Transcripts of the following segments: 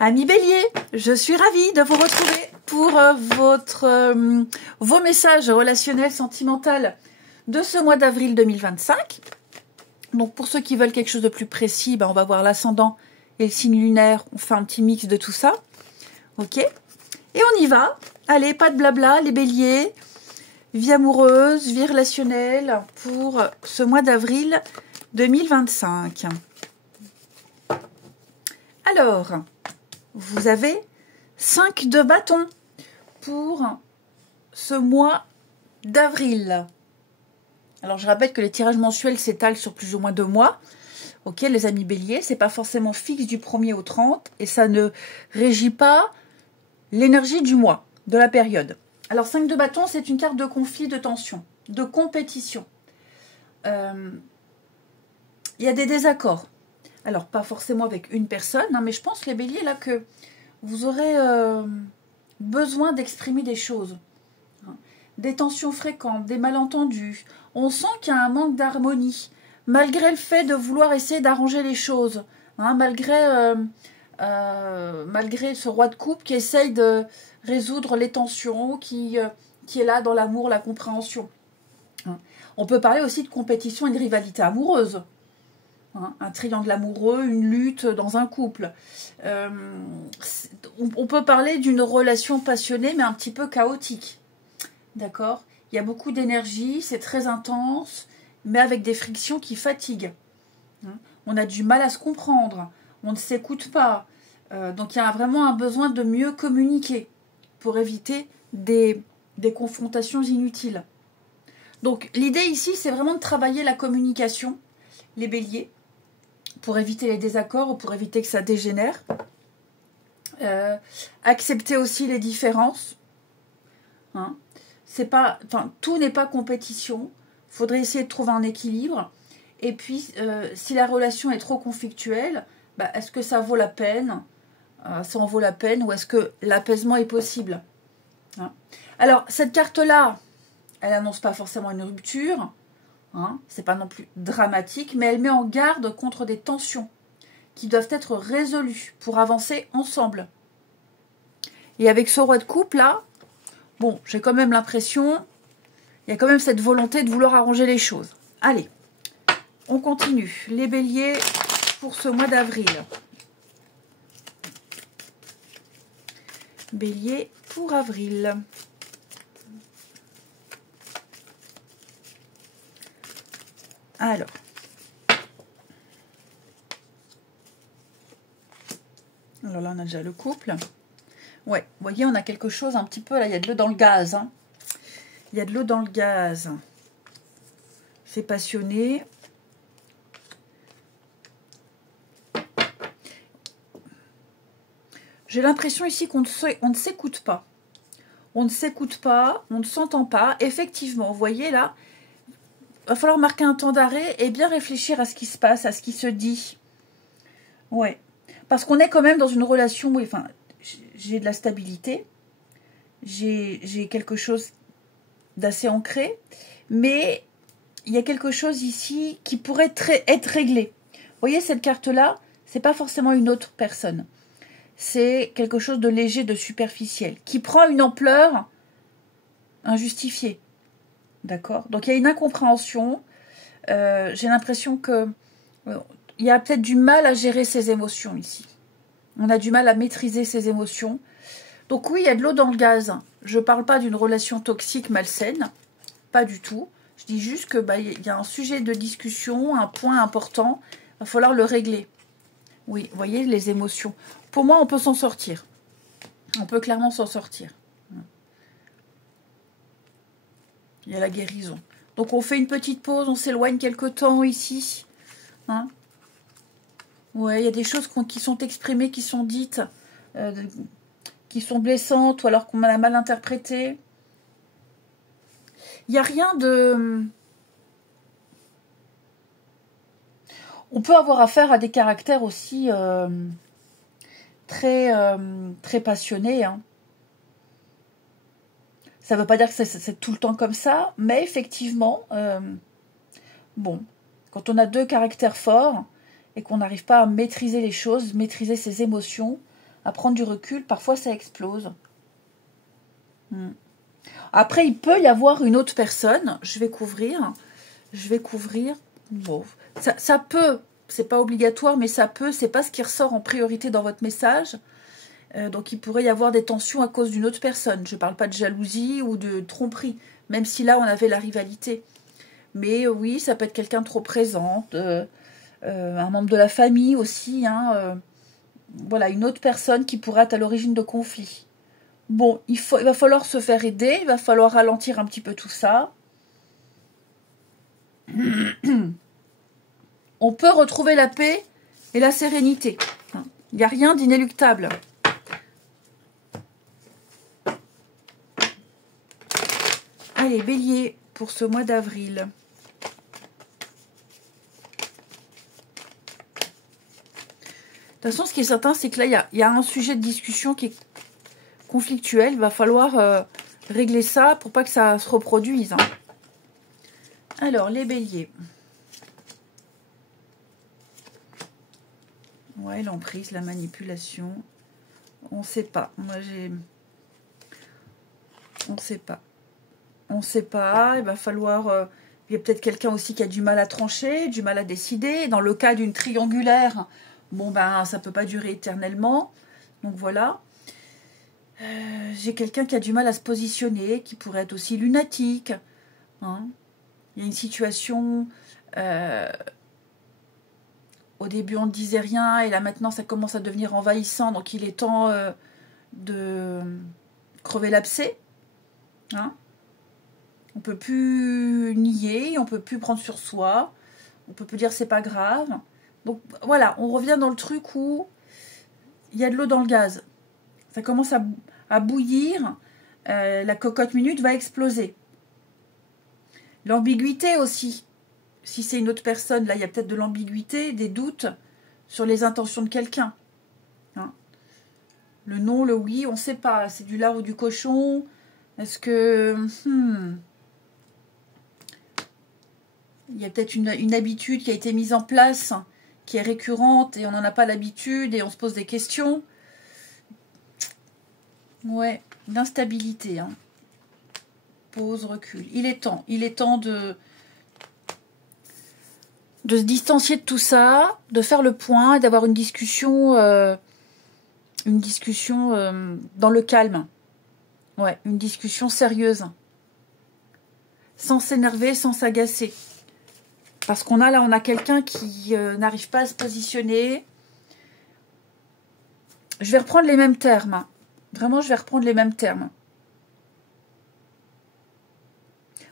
Amis Bélier, je suis ravie de vous retrouver pour vos messages relationnels sentimentaux de ce mois d'avril 2025. Donc pour ceux qui veulent quelque chose de plus précis, on va voir l'ascendant et le signe lunaire. On fait un petit mix de tout ça. Ok? Et on y va. Allez, pas de blabla, les béliers. Vie amoureuse, vie relationnelle pour ce mois d'avril 2025. Alors, vous avez 5 de bâton pour ce mois d'avril. Alors, je rappelle que les tirages mensuels s'étalent sur plus ou moins 2 mois. Ok, les amis béliers, c'est pas forcément fixe du 1er au 30 et ça ne régit pas l'énergie du mois, de la période. Alors, 5 de bâton, c'est une carte de conflit, de tension, de compétition. Il y a des désaccords. Alors, pas forcément avec une personne, mais je pense, les béliers, là, que vous aurez besoin d'exprimer des choses. Des tensions fréquentes, des malentendus. On sent qu'il y a un manque d'harmonie, malgré le fait de vouloir essayer d'arranger les choses. Malgré ce roi de coupe qui essaye de résoudre les tensions, qui est là dans l'amour, la compréhension. On peut parler aussi de compétition et de rivalité amoureuse. Un triangle amoureux, une lutte dans un couple. On peut parler d'une relation passionnée, mais un petit peu chaotique. D'accord? Il y a beaucoup d'énergie, c'est très intense, mais avec des frictions qui fatiguent. On a du mal à se comprendre, on ne s'écoute pas. Donc il y a vraiment un besoin de mieux communiquer pour éviter des confrontations inutiles. Donc l'idée ici, c'est vraiment de travailler la communication, les béliers, pour éviter les désaccords ou pour éviter que ça dégénère. Accepter aussi les différences. Tout n'est pas compétition. Il faudrait essayer de trouver un équilibre. Et puis, si la relation est trop conflictuelle, est-ce que ça vaut la peine? Ça en vaut la peine ou est-ce que l'apaisement est possible? Alors, cette carte-là, elle n'annonce pas forcément une rupture. C'est pas non plus dramatique, mais elle met en garde contre des tensions qui doivent être résolues pour avancer ensemble. Et avec ce roi de coupe là, j'ai quand même l'impression, il y a quand même cette volonté de vouloir arranger les choses. Allez, on continue. Les béliers pour ce mois d'avril. Bélier pour avril. Alors là, on a déjà le couple. Ouais, vous voyez, on a quelque chose un petit peu, là, il y a de l'eau dans le gaz. Il y a de l'eau dans le gaz. C'est passionné. J'ai l'impression ici qu'on ne s'écoute pas. On ne s'écoute pas, on ne s'entend pas. Effectivement, vous voyez là, il va falloir marquer un temps d'arrêt et bien réfléchir à ce qui se passe, à ce qui se dit. Ouais. Parce qu'on est quand même dans une relation où, j'ai de la stabilité, j'ai quelque chose d'assez ancré, mais il y a quelque chose ici qui pourrait être réglé. Vous voyez, cette carte-là, c'est pas forcément une autre personne. C'est quelque chose de léger, de superficiel, qui prend une ampleur injustifiée. D'accord? Donc, il y a une incompréhension. J'ai l'impression que il y a peut-être du mal à gérer ses émotions ici. On a du mal à maîtriser ses émotions. Donc oui, il y a de l'eau dans le gaz. Je ne parle pas d'une relation toxique malsaine. Pas du tout. Je dis juste que il y a un sujet de discussion, un point important. Il va falloir le régler. Oui, vous voyez, les émotions. Pour moi, on peut s'en sortir. On peut clairement s'en sortir. Il y a la guérison. Donc on fait une petite pause, on s'éloigne quelque temps ici. Ouais, il y a des choses qui sont exprimées, qui sont dites, qui sont blessantes, ou alors qu'on a mal interprété. Il n'y a rien de... On peut avoir affaire à des caractères aussi très passionnés. Ça ne veut pas dire que c'est tout le temps comme ça, mais effectivement, quand on a deux caractères forts et qu'on n'arrive pas à maîtriser les choses, maîtriser ses émotions, à prendre du recul, parfois ça explose. Après, il peut y avoir une autre personne. Je vais couvrir. Bon, ça peut, c'est pas obligatoire, mais ça peut. C'est pas ce qui ressort en priorité dans votre message. Donc, il pourrait y avoir des tensions à cause d'une autre personne. Je parle pas de jalousie ou de tromperie, même si là, on avait la rivalité. Mais oui, ça peut être quelqu'un de trop présent, un membre de la famille aussi. Voilà, une autre personne qui pourrait être à l'origine de conflits. Bon, il va falloir se faire aider, il va falloir ralentir un petit peu tout ça. On peut retrouver la paix et la sérénité. Il n'y a rien d'inéluctable. Allez, Bélier, pour ce mois d'avril. De toute façon, ce qui est certain, c'est que là, il y a un sujet de discussion qui est conflictuel. Il va falloir régler ça pour pas que ça se reproduise. Alors, les béliers. Ouais, l'emprise, la manipulation. On sait pas. Moi, j'ai... On sait pas. On sait pas. Il va falloir... Il y a peut-être quelqu'un aussi qui a du mal à trancher, du mal à décider. Dans le cas d'une triangulaire... Bon, ben, ça peut pas durer éternellement. Donc, voilà. J'ai quelqu'un qui a du mal à se positionner, qui pourrait être aussi lunatique. Il y a une situation... au début, on ne disait rien. Et là, maintenant, ça commence à devenir envahissant. Donc, il est temps de crever l'abcès. On peut plus nier. On peut plus prendre sur soi. On peut plus dire c'est pas grave. Donc voilà, on revient dans le truc où il y a de l'eau dans le gaz. Ça commence à bouillir. La cocotte minute va exploser. L'ambiguïté aussi. Si c'est une autre personne, là, il y a peut-être de l'ambiguïté, des doutes sur les intentions de quelqu'un. Le non, le oui, on ne sait pas. C'est du lard ou du cochon. Est-ce que... Il y a peut-être une habitude qui a été mise en place, qui est récurrente, et on n'en a pas l'habitude, et on se pose des questions. Ouais, l'instabilité. Pause, recul. Il est temps de se distancier de tout ça, de faire le point, et d'avoir une discussion dans le calme. Ouais, une discussion sérieuse. Sans s'énerver, sans s'agacer. Parce qu'on a quelqu'un qui n'arrive pas à se positionner. Je vais reprendre les mêmes termes. Vraiment, je vais reprendre les mêmes termes.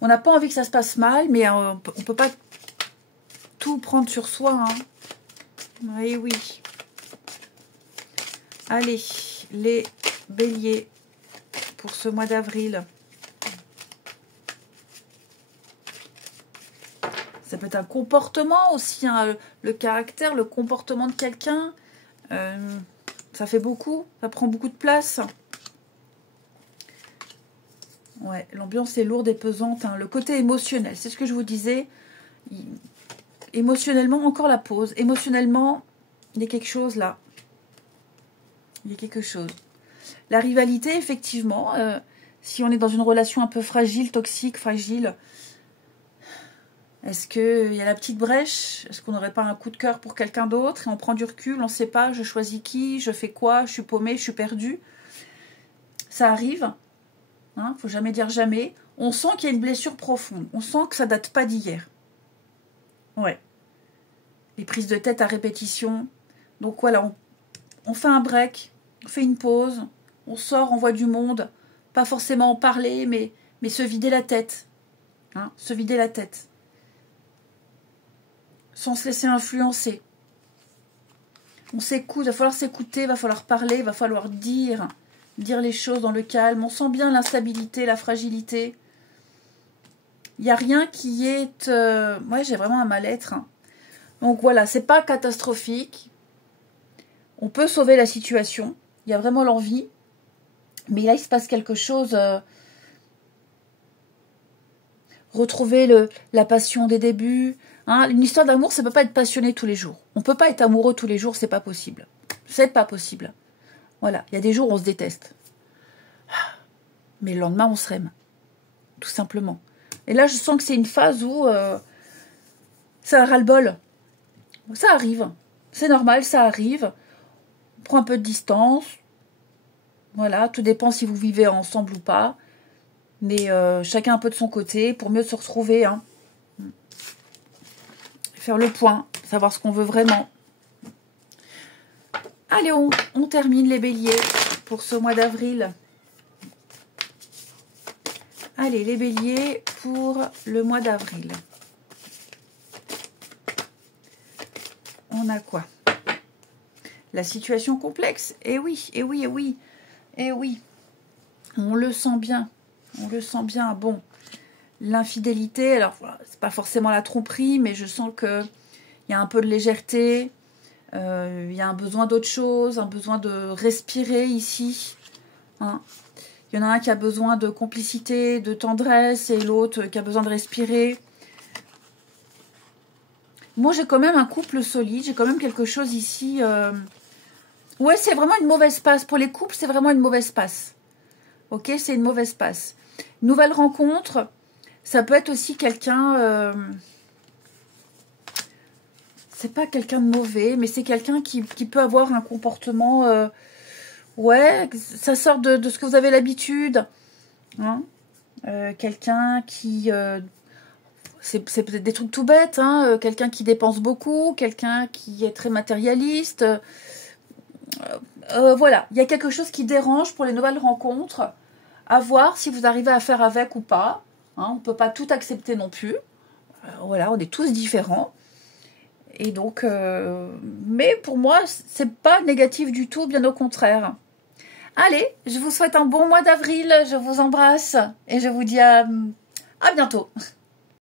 On n'a pas envie que ça se passe mal, mais on ne peut pas tout prendre sur soi. Oui, oui. Allez, les béliers pour ce mois d'avril. Ça peut être un comportement aussi, le caractère, le comportement de quelqu'un. Ça fait beaucoup, ça prend beaucoup de place. Ouais, l'ambiance est lourde et pesante. Le côté émotionnel, c'est ce que je vous disais. Émotionnellement, encore la pause. Émotionnellement, il y a quelque chose là. Il y a quelque chose. La rivalité, effectivement, si on est dans une relation un peu fragile, toxique, fragile... Est-ce qu'il y a la petite brèche? Est-ce qu'on n'aurait pas un coup de cœur pour quelqu'un d'autre? Et on prend du recul, on ne sait pas, je choisis qui, je fais quoi, je suis paumée, je suis perdue. Ça arrive. Faut jamais dire jamais. On sent qu'il y a une blessure profonde. On sent que ça date pas d'hier. Ouais. Les prises de tête à répétition. Donc voilà, on fait un break, on fait une pause, on sort, on voit du monde. Pas forcément en parler, mais se vider la tête. Se vider la tête. Sans se laisser influencer. On s'écoute, il va falloir s'écouter, il va falloir parler, il va falloir dire les choses dans le calme. On sent bien l'instabilité, la fragilité. Il n'y a rien qui est... Ouais, j'ai vraiment un mal-être. Donc voilà, c'est pas catastrophique. On peut sauver la situation. Il y a vraiment l'envie. Mais là, il se passe quelque chose... Retrouver la passion des débuts... Une histoire d'amour, ça ne peut pas être passionné tous les jours. On ne peut pas être amoureux tous les jours, c'est pas possible. C'est pas possible. Voilà, il y a des jours où on se déteste. Mais le lendemain, on se aime. Tout simplement. Et là, je sens que c'est une phase où ça ras-le-bol. Ça arrive. C'est normal, ça arrive. On prend un peu de distance. Voilà, tout dépend si vous vivez ensemble ou pas. Mais chacun un peu de son côté pour mieux se retrouver. Hein. Faire le point, savoir ce qu'on veut vraiment. Allez, on termine les béliers pour ce mois d'avril. Allez, les béliers pour le mois d'avril. On a quoi? La situation complexe. Eh oui, eh oui, eh oui. Eh oui. On le sent bien. On le sent bien. Bon, l'infidélité, alors c'est pas forcément la tromperie, mais je sens qu'il y a un peu de légèreté. Il y a un besoin d'autre chose, un besoin de respirer ici. Hein. Il y en a un qui a besoin de complicité, de tendresse, et l'autre qui a besoin de respirer. Moi, j'ai quand même un couple solide, j'ai quand même quelque chose ici. Ouais, c'est vraiment une mauvaise passe. Pour les couples, c'est vraiment une mauvaise passe. Ok, c'est une mauvaise passe. Nouvelle rencontre, ça peut être aussi quelqu'un... c'est pas quelqu'un de mauvais, mais c'est quelqu'un qui peut avoir un comportement... ouais, ça sort de ce que vous avez l'habitude. Hein, quelqu'un qui... c'est peut-être des trucs tout bêtes. Hein, quelqu'un qui dépense beaucoup, quelqu'un qui est très matérialiste. Voilà, il y a quelque chose qui dérange pour les nouvelles rencontres. À voir si vous arrivez à faire avec ou pas. Hein, on ne peut pas tout accepter non plus. Voilà, on est tous différents. Et donc, mais pour moi, c'est pas négatif du tout, bien au contraire. Allez, je vous souhaite un bon mois d'avril, je vous embrasse et je vous dis à bientôt.